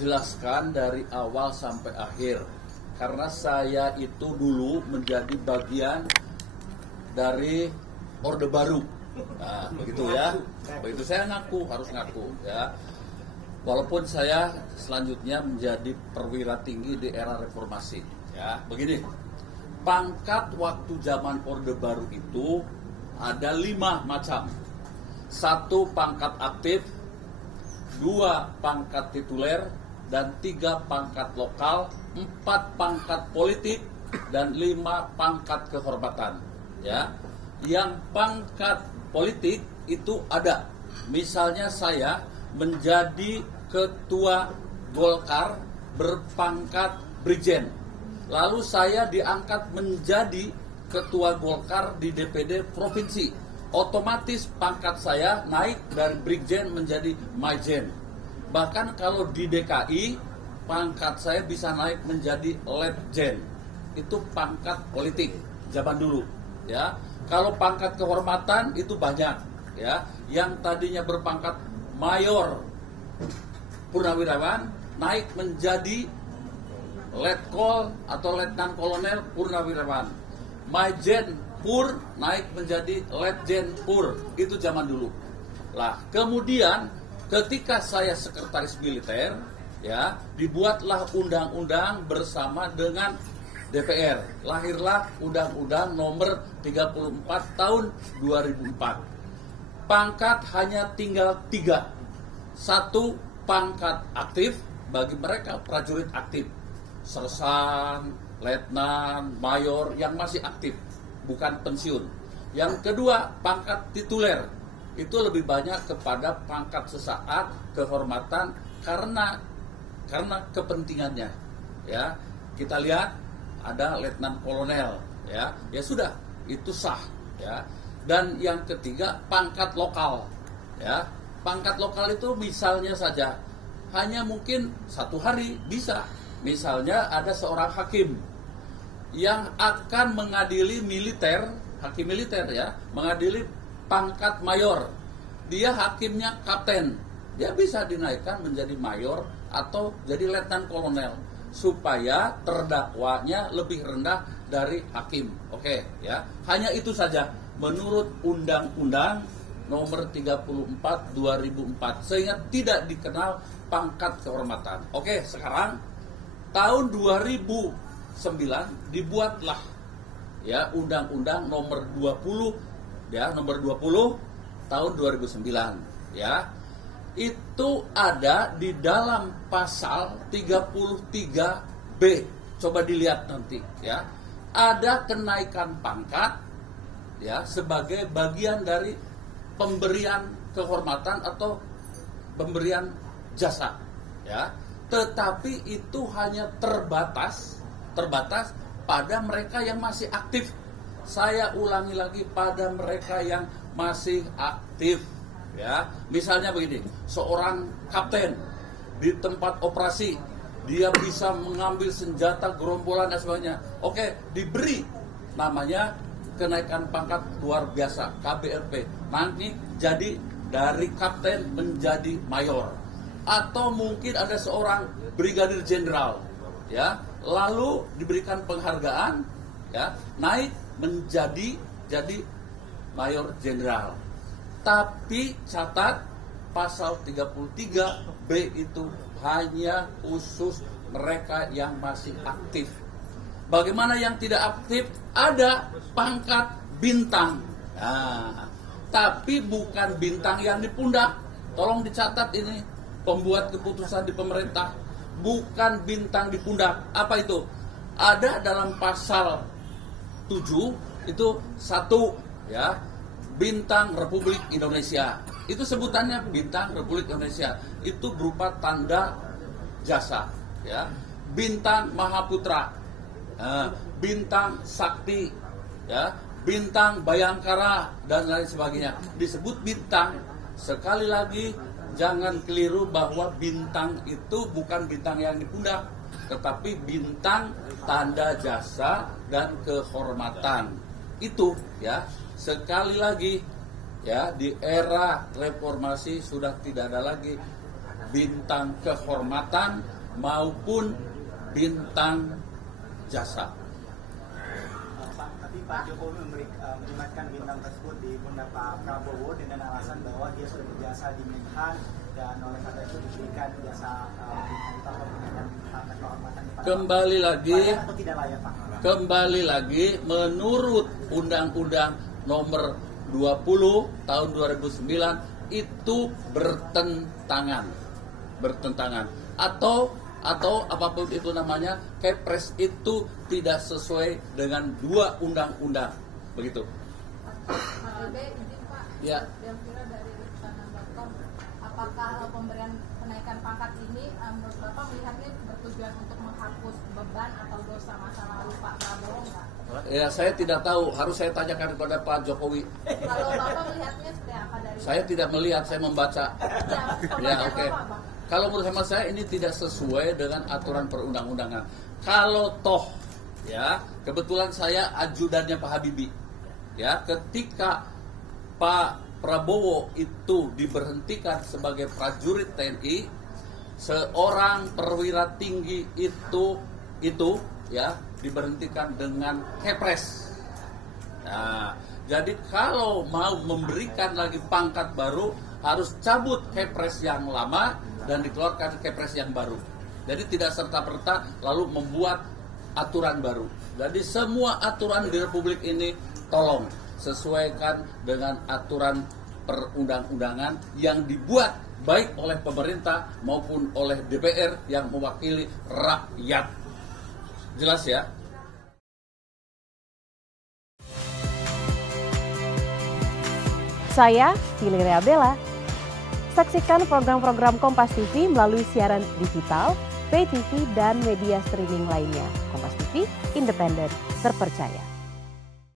menjelaskan dari awal sampai akhir. Karena saya itu dulu menjadi bagian dari Orde Baru. Nah, begitu ya. Begitu saya harus ngaku ya. Walaupun saya selanjutnya menjadi perwira tinggi di era reformasi. Ya, begini. Pangkat waktu zaman Orde Baru itu ada 5 macam. 1 pangkat aktif, 2 pangkat tituler, dan 3 pangkat lokal, 4 pangkat politik, dan 5 pangkat kehormatan. Ya, yang pangkat politik itu ada. Misalnya saya menjadi ketua Golkar berpangkat Brigjen. Lalu saya diangkat menjadi ketua Golkar di DPD provinsi. Otomatis pangkat saya naik dari Brigjen menjadi Majen. Bahkan kalau di DKI, pangkat saya bisa naik menjadi Letjen. Itu pangkat politik zaman dulu, ya. Kalau pangkat kehormatan itu banyak, ya. Yang tadinya berpangkat mayor purnawirawan naik menjadi letkol atau letnan kolonel purnawirawan. Majen Pur naik menjadi Letjen Pur. Itu zaman dulu. Lah, kemudian ketika saya sekretaris militer, ya, dibuatlah undang-undang bersama dengan DPR. Lahirlah Undang-Undang Nomor 34 Tahun 2004. Pangkat hanya tinggal 3. 1 pangkat aktif bagi mereka prajurit aktif. Sersan, letnan, mayor yang masih aktif, bukan pensiun. Yang kedua, pangkat tituler. Itu lebih banyak kepada pangkat sesaat, kehormatan karena kepentingannya. Ya, kita lihat ada letnan kolonel, ya. Ya sudah, itu sah, ya. Dan yang ketiga, pangkat lokal. Ya. Pangkat lokal itu misalnya saja hanya mungkin 1 hari bisa. Misalnya ada seorang hakim yang akan mengadili militer, hakim militer ya, mengadili pangkat mayor. Dia hakimnya kapten, dia bisa dinaikkan menjadi mayor atau jadi letnan kolonel supaya terdakwanya lebih rendah dari hakim. Oke, ya. Hanya itu saja menurut Undang-Undang Nomor 34 2004 sehingga tidak dikenal pangkat kehormatan. Oke, sekarang tahun 2009 dibuatlah ya Undang-Undang Nomor 20 ya, Nomor 20 tahun 2009 ya. Itu ada di dalam pasal 33B. Coba dilihat nanti ya. Ada kenaikan pangkat ya sebagai bagian dari pemberian kehormatan atau pemberian jasa ya. Tetapi itu hanya terbatas pada mereka yang masih aktif. Saya ulangi lagi, pada mereka yang masih aktif ya. Misalnya begini, seorang kapten di tempat operasi, dia bisa mengambil senjata gerombolan dan sebagainya. Oke, diberi namanya kenaikan pangkat luar biasa KBRP. Nanti jadi dari kapten menjadi mayor. Atau mungkin ada seorang brigadir jenderal ya, lalu diberikan penghargaan ya, naik menjadi mayor jenderal. Tapi catat pasal 33B itu hanya khusus mereka yang masih aktif. Bagaimana yang tidak aktif? Ada pangkat bintang. Nah, tapi bukan bintang yang di pundak. Tolong dicatat ini, pembuat keputusan di pemerintah. Bukan bintang di pundak. Apa itu? Ada dalam pasal 7 itu 1 ya, bintang Republik Indonesia. Itu sebutannya bintang Republik Indonesia. Itu berupa tanda jasa ya. Bintang Mahaputra, bintang Sakti ya, bintang Bayangkara dan lain sebagainya. Disebut bintang. Sekali lagi jangan keliru bahwa bintang itu bukan bintang yang di pundak, tetapi bintang tanda jasa dan kehormatan. Itu ya, sekali lagi ya, di era reformasi sudah tidak ada lagi bintang kehormatan maupun bintang jasa. Tapi Pak Jokowi menyematkan bintang tersebut di pundak Pak Prabowo dengan alasan bahwa dia sudah berjasa di Menhan dan oleh karena itu diberikan jasa bintang dan harta kehormatan. Kembali lagi menurut Undang-Undang Nomor 20 tahun 2009 itu bertentangan atau apapun itu namanya, Kepres itu tidak sesuai dengan 2 undang-undang, begitu. izin Pak, Ya. Delvira dari Sana.com, apakah pemberian kenaikan pangkat ini menurut Bapak melihatnya bertujuan untuk menghapus beban atau dosa masa lalu Pak Prabowo enggak? Ya, saya tidak tahu, harus saya tanyakan kepada Pak Jokowi. Kalau Bapak melihatnya seperti apa dari? Saya tidak melihat, saya membaca. Ya, oke. Kalau menurut hemat saya ini tidak sesuai dengan aturan perundang-undangan. Kalau toh, ya, kebetulan saya ajudannya Pak Habibie. Ya, ketika Pak Prabowo itu diberhentikan sebagai prajurit TNI, seorang perwira tinggi itu ya diberhentikan dengan Kepres. Nah, jadi kalau mau memberikan lagi pangkat baru harus cabut Kepres yang lama dan dikeluarkan Kepres yang baru. Jadi tidak serta-merta lalu membuat aturan baru. Jadi semua aturan di Republik ini tolong sesuaikan dengan aturan perundang-undangan yang dibuat baik oleh pemerintah maupun oleh DPR yang mewakili rakyat. Jelas ya? Saya Valeria Bella. Saksikan program-program Kompas TV melalui siaran digital, pay TV, dan media streaming lainnya. Kompas TV, independen, terpercaya.